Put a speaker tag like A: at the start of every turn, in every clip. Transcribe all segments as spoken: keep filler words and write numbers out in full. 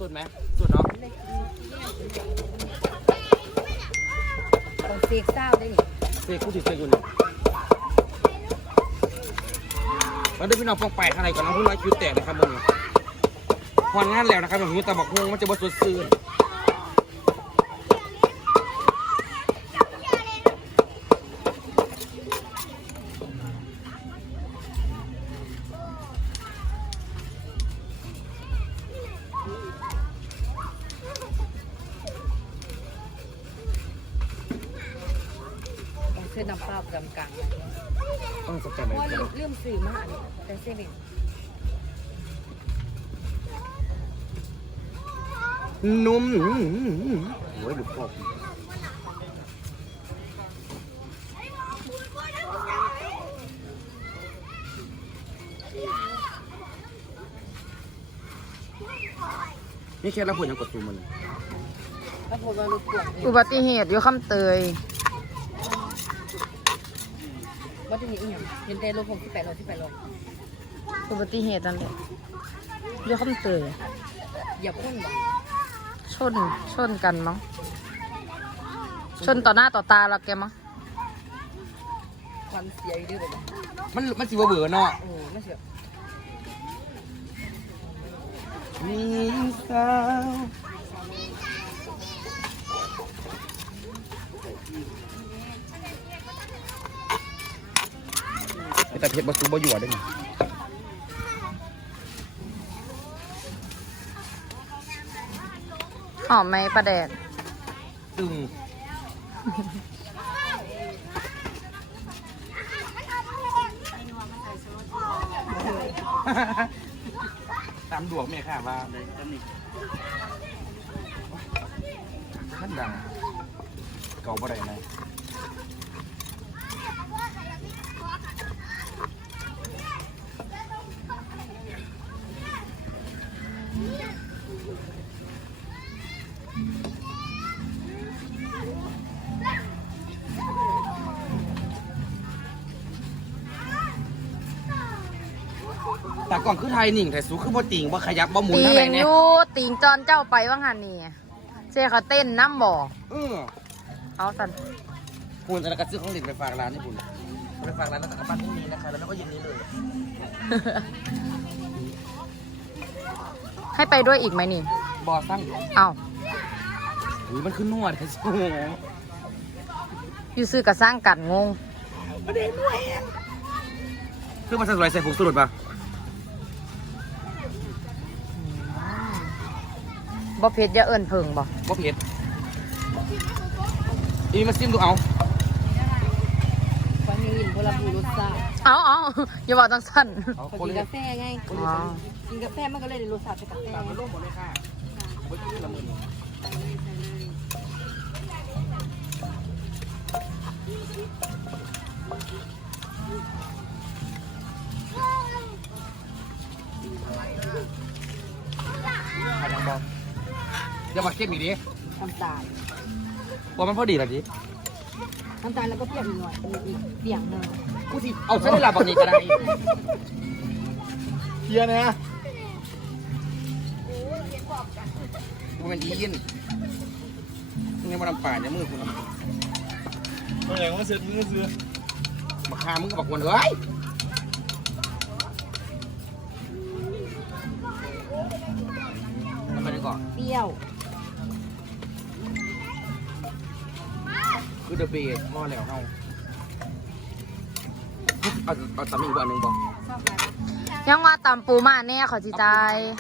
A: สุดไหมสุดเนาะ
B: ต้องเสกเศร้าได้หนิ
A: เสกคู่ติดเสกอยู่เนี่ยแล้วด้วยพี่น้องฟองไปข้างในก่อนน้องผู้ร้อยคิวแตกนะครับมึงพองานแล้วนะครับอย่างนี้ตะบอกฮงมันจะบดสดซื่น
B: เส้นน้ำเปล่าประจำกลาง
A: ต้องสกัดอะไร
B: เพราะเรื่องสื่อมากแต่เซเว่น
A: นุ่มโอ้ยดูกรอบนี่แค่รับผลยังกดซูมมัน
B: แล้วผมว่าลูกปวด
C: อุบัติเหตุอยู่คำเตย
B: ว่าที่นี่อีกอย่างเห็นแต่รถผมที่แปดรถที่แปดรถ
C: อุบัติเหตุนั่นแหละอยู่คำเตย
B: อย่าพุ่งหรอ
C: ชนชนกันมั้งชนต่อหน้าต่อตาเราแกมั้ง
B: ควันเสียอยู่ด้วยเลย
A: มันมันสิบเบื่อเนาะ
B: โอ้ไม่เสีย
A: มีสาวแต่เพชรบาซูบอยู่ได้ไง
C: หอมไหมปลาแดด
A: ตึงตามดวงแม่ค่ะว่ามันดังเก่าบ่ได้ไหมแต่ก่อนคือไทยหนิงแต่สูคือบ่ติงบ่ขยับบ่หมุนเท่าไหร่เนี่ย
C: ติงยูติงจอนเจ้าไปว่างหันนี่เจ้เขาเต้นน้ำบ่อ
A: เออ
C: เอาสัน
A: คุณจะกระซื้อของเด็กไปฝากร้านญี่ปุ่นไปฝากร้านแล้วกลับบ้านพรุ่งนี้นะคะแล้วก็เย็นนี้เลย
C: ให้ไปด้วยอีกไหมนี่
A: บอสร้าง
C: เอา
A: อุ้ยมันคือนวดไอ้สูง
C: อยู่ซื้อกับสร้างกันงง
A: ประเด็นด้วยคือมาใส่สวยใส่ผงสุดป่ะ
C: บ่เพชรอย่าเอิญเพิงบ่
A: บ่เผ็ดอีมาซิมดูเอา
B: ฟังยินพลังบูรสชาติ
C: เอาเอาอย่าบอกตั้งสั้น
B: กินกาแฟไงกินกาแฟมันก็เลยได้รสชาติเป็นกาแฟ
A: มันร่วมหมดเลยค่ะไม่กินละมือใครยังบอกอย่ามาเข้มอีกดิ
B: น้ำตาล
A: ว่ามันพอดีหรอดิ
B: น้ำตาลแล้วก็เปรี้ยวหน่อยอีกเปี่ยงหนึ่ง
A: กูสิเอาใช้เวลาแบบนี้ก็ได้เฮียนะกูเป็นอียินนี่มาทำป่าเนี่ยมือคุณ
D: ตัวไหนว่าเสร็จมึงก็ซื้อ
A: มาฆ่ามึงก็บอกวันเฮ้ยทำไมก่อน
B: เปรี้ยว
A: คือเดอะเบสพ่อแล้วเขาเอาเอาตำอีกวันหนึ่งบอก
C: ยังว่าตำปูมาแน่ขอจีใจ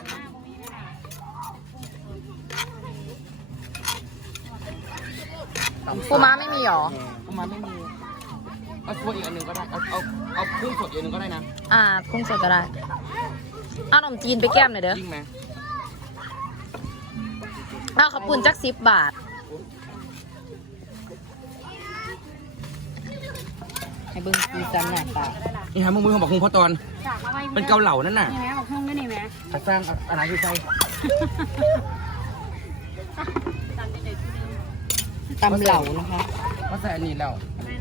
C: ปูม้าไม่มีหรอ
A: ปูม้าไม่มีเอาตัวอีกอันหนึ่งก็ได้เอาเอาเอากุ้งสดอีกอันหนึ่งก็ได้นะ
C: อ่ากุ้งสดก็ได้เอาขนมจีนไปแก้มหน่อยเด้อ
A: จริงไหม
C: เอาขับปุ่นจักสิบบาท
B: ให้เบิ้งซีซันหน้าตา
A: นี่ฮะมึงมึงบอกคุณพ่อตอนเป็นเกาเหลานั่นน่ะ
B: นี่ไหมบอกห้องได้ไหม
A: ถ้าสร้างอะไรที่ใส่
B: ตำเหลานะคะ
A: ก็ใส่อันนี้แล้ว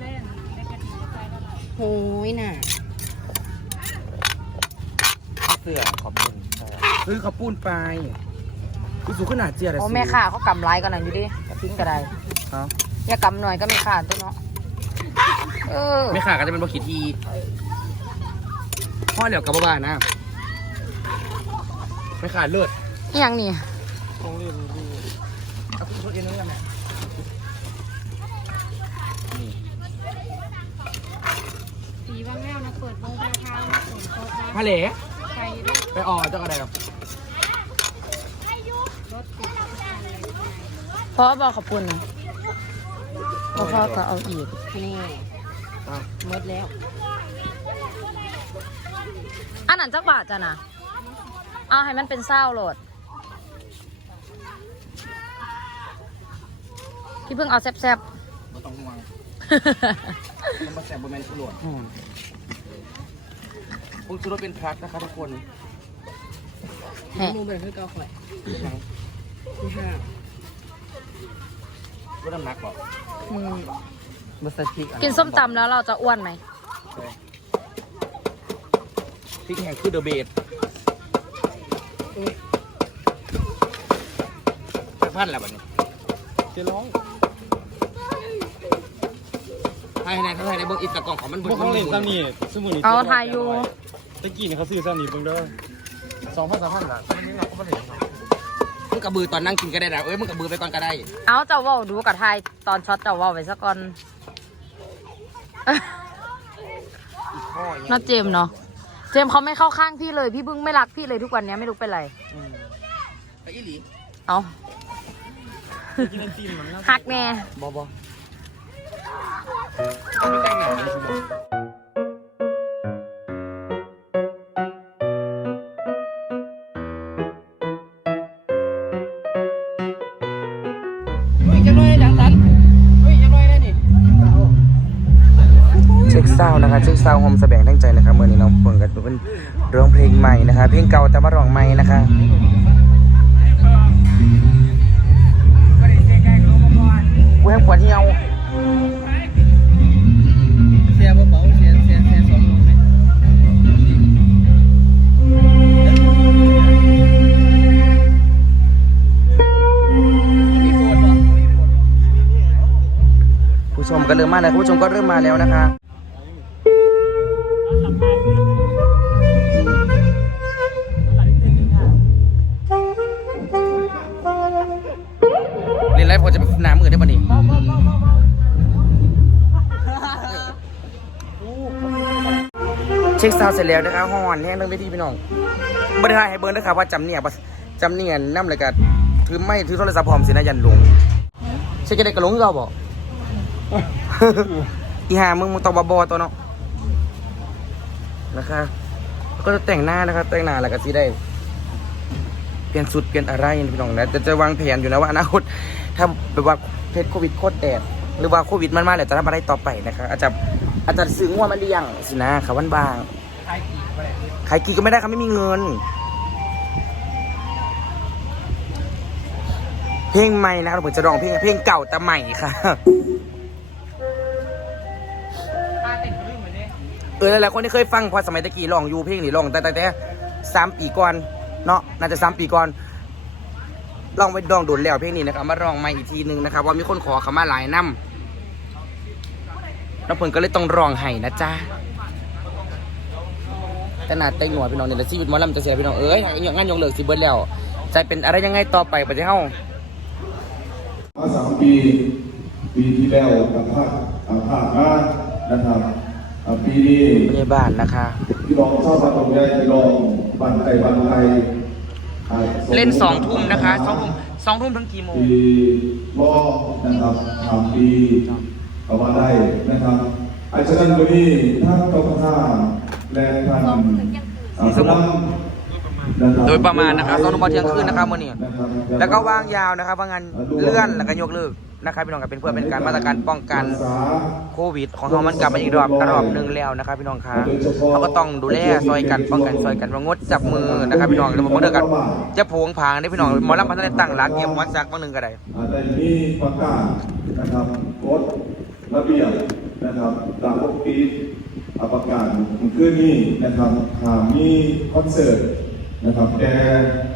B: โอ้ยน่ะ
A: เสื้อขอบคุณซื้อข้าวปุ้นไปพี่สูขึ้นหนาเจียเลย
C: โอ้แม่ข่าเขากำไรกันหน่อยอยู่ดิกระทิ้งกระได
A: เอ้า
C: อย่ากำหน่อยก็ไม่ขาดตัวเนาะเออ
A: ไม่ขาดก็จะเป็นบะขีทีพ่อเหลียวกับบ้านนะไม่ขาดเลือด
C: นี่ยังนี่
D: ต้องเรียนรู้
A: เอาคุณรถเองนั่นแหละ
B: สีบางแก้วนะเปิดโมงเช้านะฝนตกนะ
A: ฮะเหล่
B: ใครด้วย
A: ไปออกเจ้ากระไดครับ
B: รถติดทุกคันเลย
C: เพราะบอกขอบคุณนะเพราะพ่อก็เอาอีก
B: นี่หมดแล้ว
C: อันนั้นจักบาทจ้ะนะเอาให้มันเป็นเศร้าโหลดพี่เพิ่งเอาแซ่บ
A: ไม่ต้องห่วงต้องมาแสบบนแมนตำรวจพวกชุดรถเป็นทรัคนะคะทุกคน
C: ๆแหะ
B: มูเป็นคือเกาข่อยที่ห้าร
A: ถน้ำหนักบอก
C: อืม
A: มาใส่พริก
C: กินส้มตำแล้วเราจะอ้วนไหม
A: พริกแห้งคือเดอะเบสสักพันแล้วแบบนี้
D: จะร้อง
A: ให้ในเขาให้ในเบิ้งอิสระกล่องของมัน
D: พวกเขาเล่นซ้ำนี่สมุน
C: เอาถ่ายอยู่
D: ตะกี้นี่เขาซื้อซ้ำนี่เบิ่งเด้อสองพันสามพันละวันนี้เราก็ไม่เห็น
A: มึงกระบือตอนนั่งกินก็ได้นะเอ้ยมึงกระบือไปก่อนก็ได้
C: เอาเจ้าเว่าดูกับไทยตอนช็อตเจ้าเว่าไว้ซะก่อน
A: พ่ออย่าง
C: น่าเจมส์เนาะเจมส์เขาไม่เข้าข้างพี่เลย พี่เพิ่งไม่รักพี่เลยทุกวันนี้ไม่รู้เป็นไร
A: ไอ้อีหลี
C: เอา
D: กินน้ำจิ้มมันนะ
C: หักแน่
A: บอบอเช็คเศร้านะคะเช็คเศร้าโฮมแสดงตั้งใจนะคะเมื่อนี้น้องเปิดกันเป็นร้องเพลงใหม่นะคะเพลงเก่าแต่มาร้องใหม่นะคะกูแห้งปวดเหี่ยวเสียเบาๆเสียเสียเสียสองโมงไหมผู้ชมก็เริ่มมาแล้วผู้ชมก็เริ่มมาแล้วนะคะเล่นไรพอจะหนามือได้ป่ะนี่เช็คซาวด์เสร็จแล้วนะคะฮอนแห้งเรื่องได้ที่พี่น้องบริหารให้เบิร์นนะครับว่าจำเนี่ยจำเนี่ยน้ำเลยกันถือไม่ถือโทรศัพท์พร้อมสินะยันหลงเช็คกันได้กระหลงเราบอก อีห่ามึงมึงต้องบอบอตัวเนาะนะคะก็จะแต่งหน้านะครับแต่งหน้าแล้วก็สิได้เปลี่ยนสุดเปลี่ยนอะไรพี่น้องนะจะจะวางแผนอยู่นะว่าอนาคตถ้าแบบว่าเพชรโควิดโคตรแดดหรือว่าโควิดมันมาแล้วจะทำอะไรต่อไปนะคะอาจจะอาจจะซื้องัวมาเลี้ยงสินะขาวันบางขายกีก็ไม่ได้ครับไม่มีเงินเพลงใหม่นะครับผมจะร้องเพลงเพลงเก่าแต่ใหม่ค่ะเออหลายๆคนที่เคยฟังพอสมัยตะกี้ร้องอยู่เพลงนี่ร้องแต่แต่แต่สามปีก่อนเนาะน่าจะสามปีก่อนลองไปดองโดนแล้วเพลงนี้นะครับมาร้องใหม่อีกทีนึงนะครับว่ามีคนขอเขามาหลายน้ำแล้วเพิ่นก็เลยต้องร้องให้นะจ๊ะแต่หนาเต็งหน่วยพี่น้องเนี่ยชีวิตหมอลำจะเสียพี่น้องเอ้ยอย่างงานยกเลิกสิเบิร์ดแล้วใจเป็นอะไรยังไงต่อไปปะเจ้า
E: มาสามปีปีที่แล้วกับภาคภาคมานะครับปีนี้
A: พยาบาลนะคะ
E: ที่ลองชอบมาตรงนี้ที่ลองบันไทยบันไทย
A: เล่นสองทุ่มนะคะสองทุ่มสองทุ่มถึงกี่โมง
E: ปีรอนะครับสามปีเอามาได้นะครับอาจารย์ตัวนี้ท่านเจ้าพระท่าและท่านผู้นำ
A: โดยประมาณนะครับสองทุ่มเที่ยงคืนนะครับมื่อนี้แล้วก็ว่างยาวนะครับว่างงานเลื่อนแล้วก็ยกเลิกนะครับพี่น้องกับเป็นเพื่อเป็นการมาตรการป้องกันโควิดของเรามันกลับมาอีกรอบรอบหนึ่งแล้วนะครับพี่น้องครับเขาก็ต้องดูแลซอยกันป้องกันซอยกันงดจับมือนะครับพี่น้องแล้วผมก็เดินกันจะโผงผางได้พี่น้องหมอลำพันธุ์ได้ตั้งหลักเกี่ยววัดซักบางหนึ่งก็ได้
E: ได้มีประกาศนะครับกฎระเบียบนะครับตามปกติประกาศคืนนี้นะครับหากมีคอนเสิร์ตนะครับแต่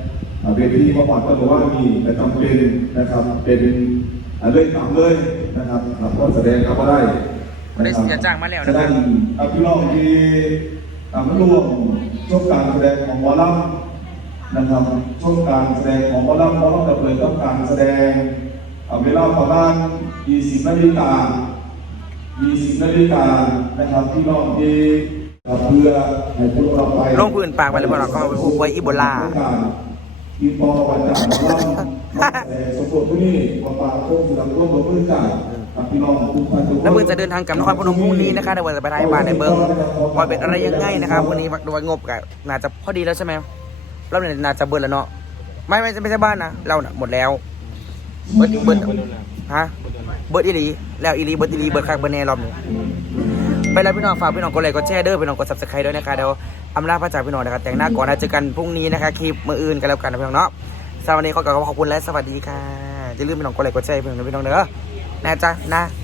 E: เวทีมาก่อนก็บอกว่ามีแต่จำเป็นนะครับเป็นเรื่องตามเลยนะครับก็แสดงครับว่าได้
A: ได้เสียจ้างมาแล้ว
E: ฉะ
A: นะค
E: นั้
A: รับ
E: นพี่น้องที่ทำร่วมช่วงการแสดงของวอลลัมนะครับช่วงการแสดงของวอลลัมวอลลัมจะเปิดต้องการแสดงเวลาประมาณยี่สิบนาฬิกายี่สิบนาฬิกานะครับพี่น้องที่เพื่อให้พวกเราไป
A: ลงพื้นปากไปเลยพอเราก็ไปพูดไว้อีโบลา
E: ที่ปอวันจันทร์วอลลัมสมบูรณ์ที่นี่ปอปาโค้งสลับร่วมกับพื้นจ่ายพี่น้องทุกท่านทุกคน
A: แล้วมือจะเดินทางกลับนครพนมพรุ่งนี้นะคะในวันจะไปไทยบ้านในเบิ้งว่าเป็นอะไรยังไงนะครับวันนี้โดยงบกับน่าจะพอดีแล้วใช่ไหมเราเนี่ยน่าจะเบิร์แล้วเนาะไม่ไม่ไม่ใช่บ้านนะเราหมดแล้วเบิร์ดเบิร์ดฮะเบิร์ดอีลีแล้วอีลีเบิร์ดอีลีเบิร์ดคักเบิร์ดแน่รอบนี้ไปแล้วพี่น้องฝากพี่น้องกดไลค์กดแชร์เด้อพี่น้องกดซับสไครต์ด้วยนะคะเดี๋ยวอำลาพระจากพี่น้องนะครับแต่งหน้าก่อนนะเจอกันพรุ่งนี้นะคะคลิปมืออื่นกันแล้วกันนะพี่น้องเนาะสำหรับวันนี้ขอกล่าวขอบคุณและสวัสดีค่ะอย่าลืมพี่น้องกดไลค์กดแชร์พี่น้องนะพี่น้องเด้อนะจ๊ะนะ